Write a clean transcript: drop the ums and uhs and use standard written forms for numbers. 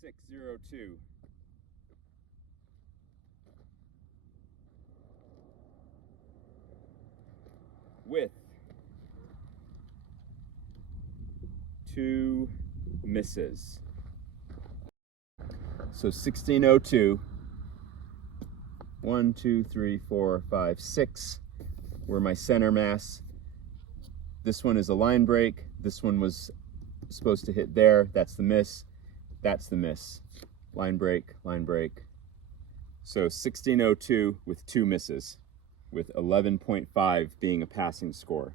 1602. With 2 misses. So 1602. 1, 2, 3, 4, 5, 6 were my center mass. This one is a line break. This one was supposed to hit there. That's the miss. That's the miss. Line break, line break. So 1602 with 2 misses, with 11.5 being a passing score.